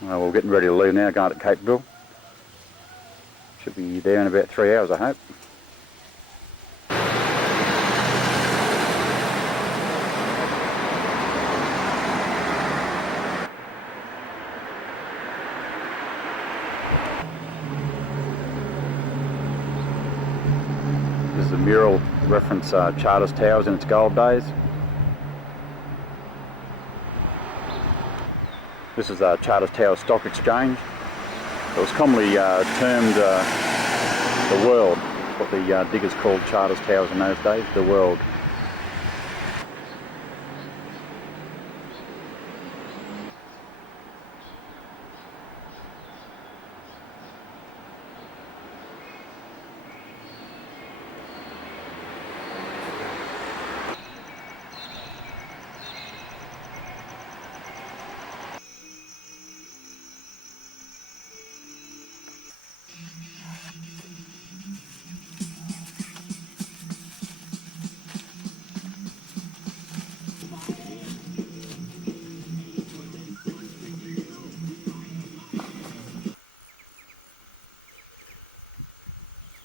We're getting ready to leave now, going to Capeville. Should be there in about 3 hours, I hope. This is a mural reference Charters Towers in its gold days. This is Charters Towers Stock Exchange. It was commonly termed the World, what the diggers called Charters Towers in those days, the World.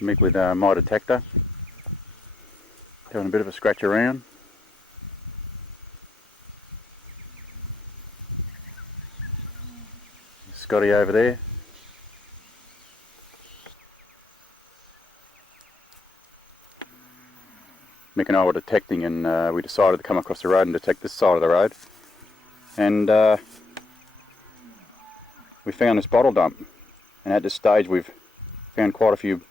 Mick with my detector, doing a bit of a scratch around. Scotty over there. Mick and I were detecting, and we decided to come across the road and detect this side of the road. And we found this bottle dump. And at this stage we've found quite a few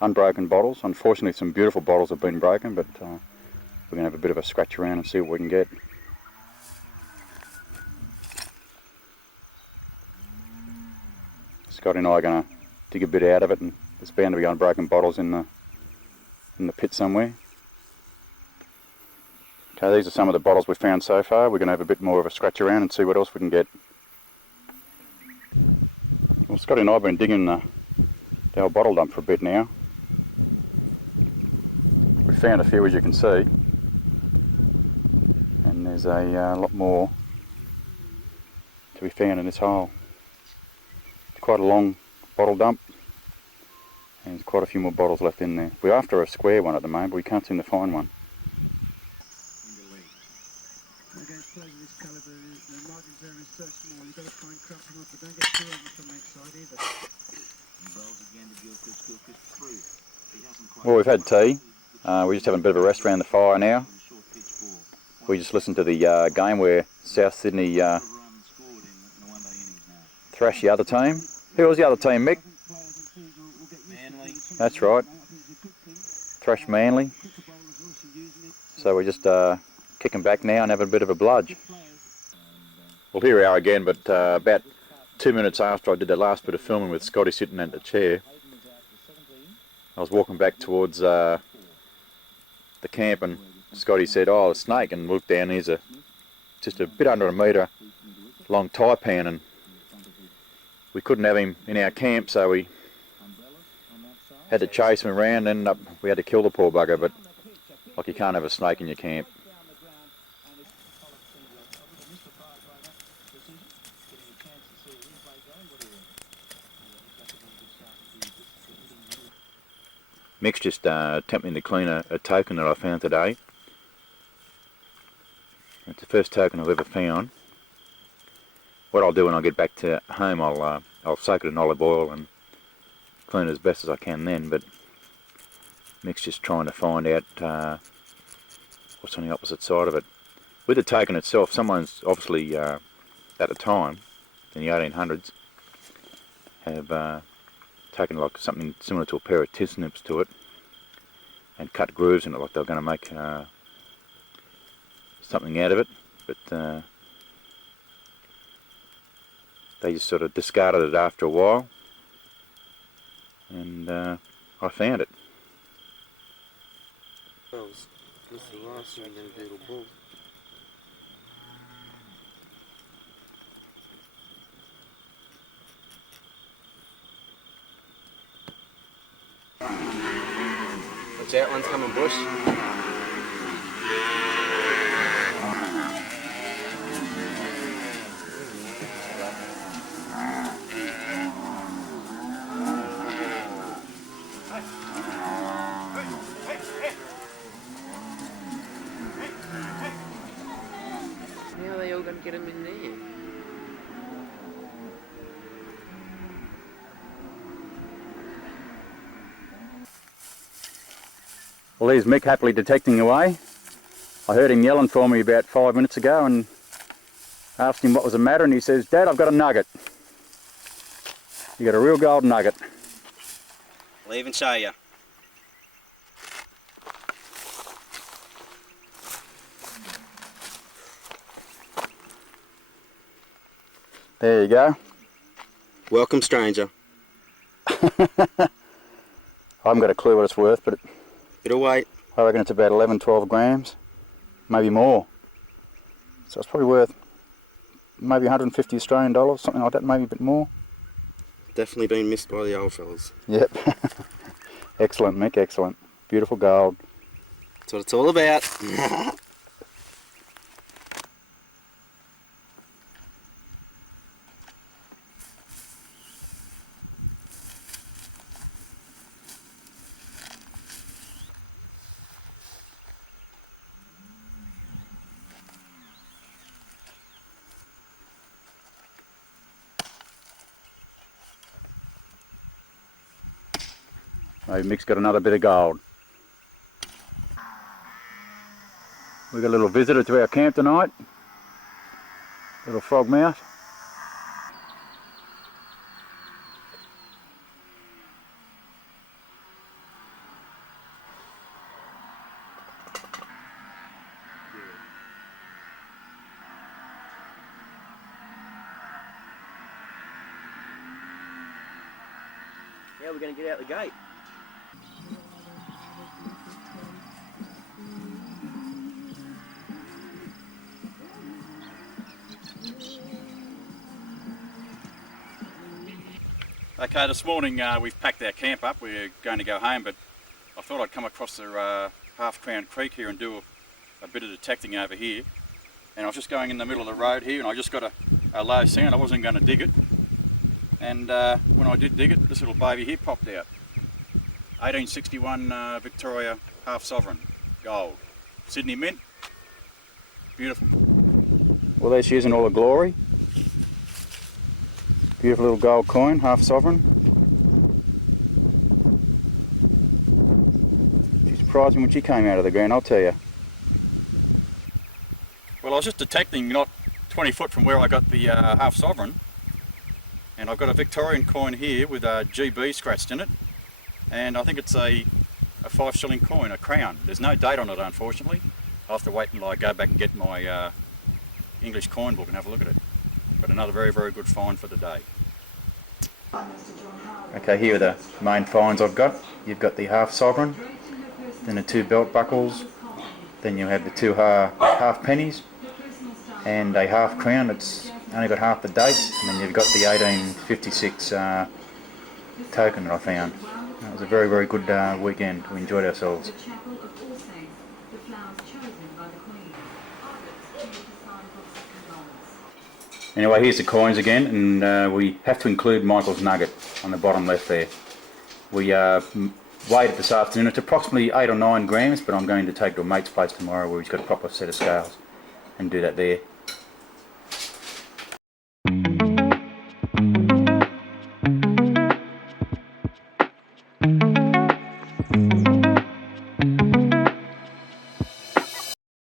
unbroken bottles. Unfortunately some beautiful bottles have been broken, but we're going to have a bit of a scratch around and see what we can get. Scotty and I are going to dig a bit out of it, and there's bound to be unbroken bottles in the pit somewhere. Okay, these are some of the bottles we've found so far. We're going to have a bit more of a scratch around and see what else we can get. Well, Scotty and I have been digging the old bottle dump for a bit now. We've found a few, as you can see, and there's a lot more to be found in this hole. It's quite a long bottle dump, and there's quite a few more bottles left in there. We're after a square one at the moment, but we can't seem to find one. Against players of this calibre, the margins there is so small, you've got to try and crap them up, but don't get too on the make side either. Well, we've had tea. We're just having a bit of a rest around the fire now. We just listened to the game where South Sydney thrashed the other team. Who was the other team, Mick? Manly. That's right. Thrashed Manly. So we're just kicking back now and having a bit of a bludge. Well, here we are again, but about 2 minutes after I did the last bit of filming with Scotty sitting at the chair, I was walking back towards the camp, and Scotty said, "Oh, a snake," and looked down. Here's just a bit under a metre long taipan, and we couldn't have him in our camp, so we had to chase him around, and we had to kill the poor bugger. But like, you can't have a snake in your camp. Mick's just attempting to clean a token that I found today. It's the first token I've ever found. What I'll do when I get back to home, I'll soak it in olive oil and clean it as best as I can then. But Mick's just trying to find out what's on the opposite side of it. With the token itself, someone's obviously at the time in the 1800s have taken like something similar to a pair of tisnips to it and cut grooves in it, like they're going to make something out of it, but they just sort of discarded it after a while, and I found it. That's the last thing you're going to do to bull. Watch out, one's coming bush. Well, there's Mick happily detecting away. I heard him yelling for me about 5 minutes ago and asked him what was the matter, and he says, "Dad, I've got a nugget." You got a real gold nugget. I'll even show you. There you go. Welcome, stranger. I haven't got a clue what it's worth, but It'll wait. I reckon it's about 11, 12 grams, maybe more. So it's probably worth maybe 150 Australian dollars, something like that, maybe a bit more. Definitely been missed by the old fellas. Yep. Excellent, Mick, excellent. Beautiful gold. That's what it's all about. Maybe Mick's got another bit of gold. We've got a little visitor to our camp tonight. Little frogmouth. How are we going to get out the gate? Okay, this morning we've packed our camp up. We're going to go home, but I thought I'd come across the Half Crown Creek here and do a bit of detecting over here. And I was just going in the middle of the road here, and I just got a low sound. I wasn't going to dig it. And when I did dig it, this little baby here popped out. 1861 Victoria Half Sovereign Gold. Sydney Mint. Beautiful. Well, there she is in all her glory. Beautiful little gold coin, half sovereign. She surprised me when she came out of the ground, I'll tell you. Well, I was just detecting not 20 foot from where I got the half sovereign, and I've got a Victorian coin here with a GB scratched in it, and I think it's a 5 shilling coin, a crown. There's no date on it, unfortunately. I'll have to wait until I go back and get my English coin book and have a look at it. But another very, very good find for the day. Okay, here are the main finds I've got. You've got the half sovereign, then the 2 belt buckles, then you have the 2 half pennies, and a half crown that's only got half the dates, and then you've got the 1856 token that I found. It was a very, very good weekend. We enjoyed ourselves. Anyway, here's the coins again, and we have to include Michael's nugget on the bottom left there. We weighed it this afternoon. It's approximately 8 or 9 grams, but I'm going to take to a mate's place tomorrow where he's got a proper set of scales and do that there.